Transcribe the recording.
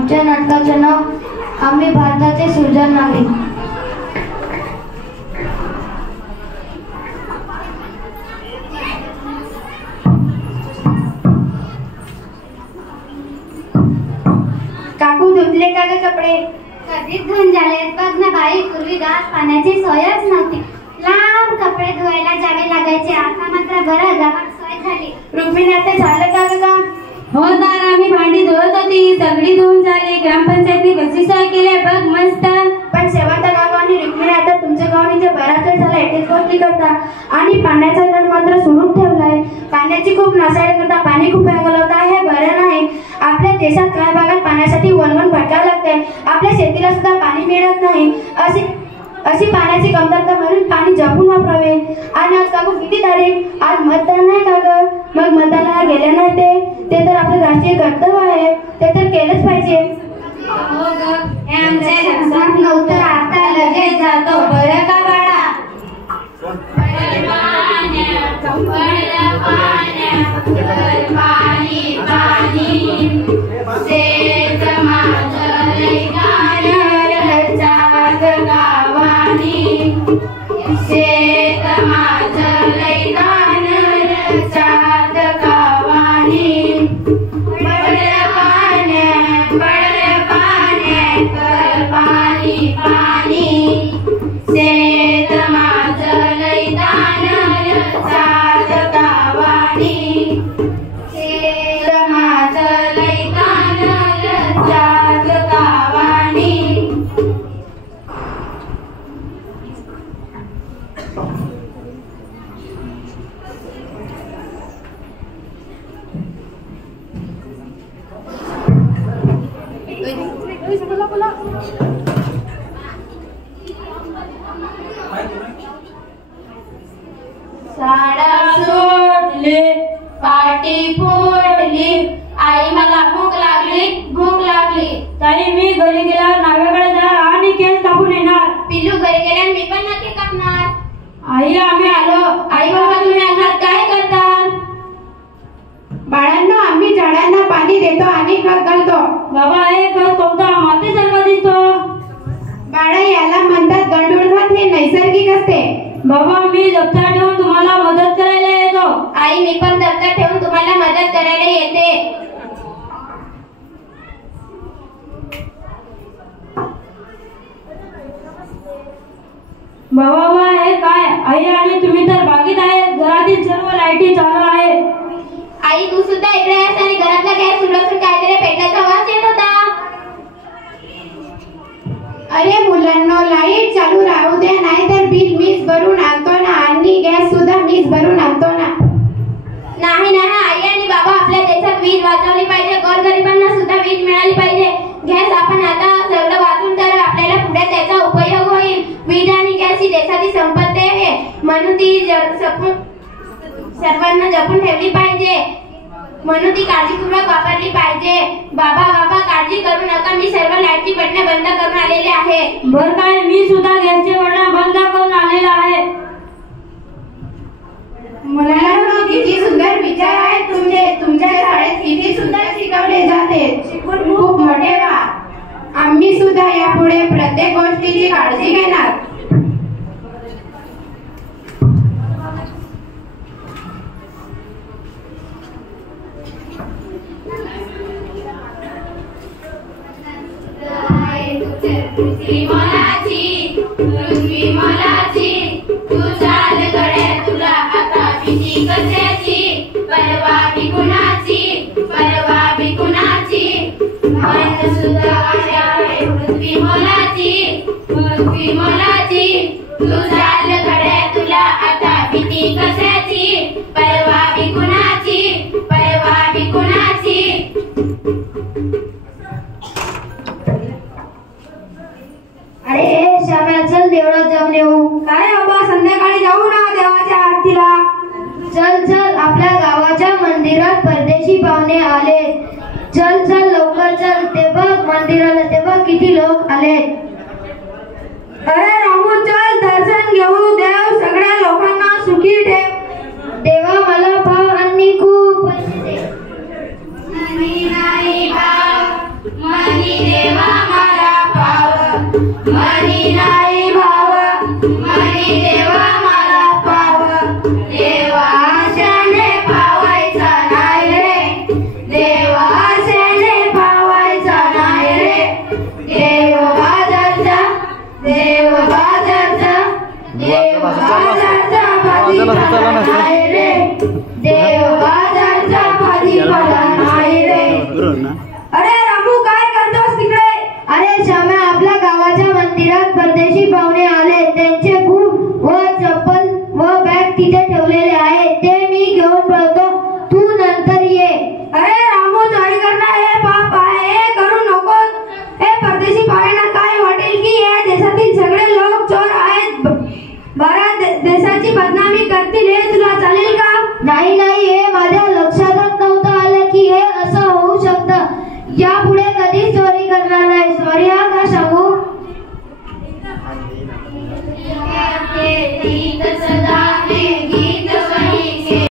आमच्या नाटकाचे नाव आम्ही भारताचे सुजाण नागरिक. काकू धुतले का ग कपडे? कधीच धुवून झाले. बघ ना बाई, पूर्वी गावात पाण्याची सोयच नव्हती. लांब कपडे धुवायला जावे लागायचे. आता मात्र बरं गावात सोय झाली. रुक्मिणी आता झालं का ग काम? हो दार, आम्ही भांडी धुवत होती, सगळी धुवून झाली. ग्रामपंचायतनी कशी सोय केली बघ, मस्त. पण शेवंत काकू आणि रुक्मिणी आता तुमच्या गावाने जे बराच वेळ झाला एकच गोष्टी करता आणि पाण्याचा नळ मात्र सुरूच ठेवलाय. पाण्याची खूप नासाडी करता, पाणी खूप घालवता, हे बरं नाही. आपल्या देशात काही भागात पाण्यासाठी वणवण भटकावं लागते. आपल्या शेतीला सुद्धा पाणी मिळत नाही. अशी पाण्याची कमतरता म्हणून पाणी जपून वापरावे. आणि आज काकू किती तारीख? आज मतदान नाही का ग? मग मतदानाला गेले नाही ते तर आपलं राष्ट्रीय कर्तव्य आहे, ते तर केलंच पाहिजे. हो ग, हे आमच्या लक्षात नव्हतं. आता लगेच जातो. बरं का बाळा? पाणी पाणी शेत माझं लई गाण्याचा गावानी. शेत माझं लई गाण्याचा गावानी. पडलं पाण्यात कर पाणी पाणी. शेत माझं लई गाण्याचा गावानी. शेत माझं लई गाण्याचा गावानी. साडा सोडले, पाटी फोडली. आई मला भूक लागली, भूक लागली. ताई, मी घरी गेल्यावर नाव्याकडे जा आणि केस कापून येणार. पिल्लू घरी गेल्यावर मी पण नक्की कापणार. आई, आम्ही आलो. आई बाबा तुम्ही आहात काय करतात? बाळांना आम्ही झाडांना पाणी देतो आणि खत घालतो. बाबा, हे खत कोणता? मातीसारखा दिसतो. बाळा, याला म्हणतात गांडूळ खत. हे नैसर्गिक असते. बाबा, मी दप्तर ठेवून तुम्हाला मदत करायला येतो. आई, मी पण दप्तर ठेवून तुम्हाला मदत करायला येते. बाबा, हे काय? आई आणि तुम्ही तर बागेत आहेत. घरातील सर्व लाईटी चालू आहे. आई, तू सुद्धा इकडे आहेस आणि घरातला गॅस उडवून काहीतरी पेटण्याचा वास येत होता. अरे मुलांनो, लाईट चालू राहू द्या, नाहीतर बिल मीच भरून आणतो ना, आणि गॅस सुद्धा मीच भरून आणतो ना. नाही नाही, आई आणि बाबा, आपल्या देशात वीज वाचवली पाहिजे. गोरगरिबांना सुद्धा वीज मिळाली पाहिजे. गॅस आपण आता सगळं वाचून तर आपल्याला पुढे त्याचा उपयोग होईल. वीज आणि गॅस ही देशाची संपत्ती आहे, म्हणून ती सर्वांना जपून ठेवली पाहिजे. म्हणून ती काळजीपूर्वक वापरली पाहिजे. बाबा बाबा, काळजी करू नका. मी सर्व लाईटची बटणे बंद करून आलेले आहे. बर काय, मी सुद्धा गॅसचे बटन बंद करून आलेला आहे. मुलांना किती सुंदर विचार आहेत तुमचे. तुमच्या शाळेत किती सुंदर शिकवले जाते. शिकून खूप मोठे व्हा. आम्ही सुद्धा यापुढे प्रत्येक गोष्टीची काळजी घेणार. पृथ्वी मोलाची, तू चाल गड्या, तुला आता भीती कशाची. परवा बी कुणाची, परवा बी कुणाची. मन सुद्धा आहे पृथ्वी मोलाची, पृथ्वी मोलाची. तू चाल गड्या, तुला आता भीती कशाची. परवा बी कुणाची, परवा बी कुणाची. अरे श्याम्या, चल देवळात जाऊन येऊ. काय बाबा, संध्याकाळी जाऊ ना देवाच्या आरतीला. चल चल, आपल्या गावाच्या मंदिरात परदेशी पाहुणे आले. चल चल लवकर चल. ते बघ मंदिराला, ते बघ किती लोक आले. अरे रामू, चल दर्शन घेऊ. देव सगळ्या लोकांना सुखी ठेव. देवा, मला पाव आणि खूप पैसे दे. नाही भाव, मनी मनी नाही भाव मनी देवा मला पाव देवा आशेने पावायचा नाही रे देवा आशेने पावायचा नाही रे देव बाजारचा देव बाजारचा देव बाजारचा भाजीपाला नाही रे देव बाजारचा भाजीपाला नाही रे. अरे रामू काय करतोस तिकडे? अरे श्याम्या, आपल्या गावाच्या मंदिरात परदेशी पाहुणे आले. त्यांचे बूट व चप्पल व बॅग तिथे ठेवलेले आहे. ते मी घेऊन पळतो, तू नंतर ये. अरे रामू, चोरी करणं हे पाप आहे, हे करू नको. हे परदेशी पाहुण्यांना काय वाटेल की या देशातील सगळे लोक चोर आहेत, भारत देशाची बदनामी करतील. हे तुला चालेल का? नाही नाही, हे माझ्या लक्षातच नव्हतं आलं की हे असं होऊ शकतं. यापुढे कधी चोरी करणार नाही. सॉरी हा का सांगू.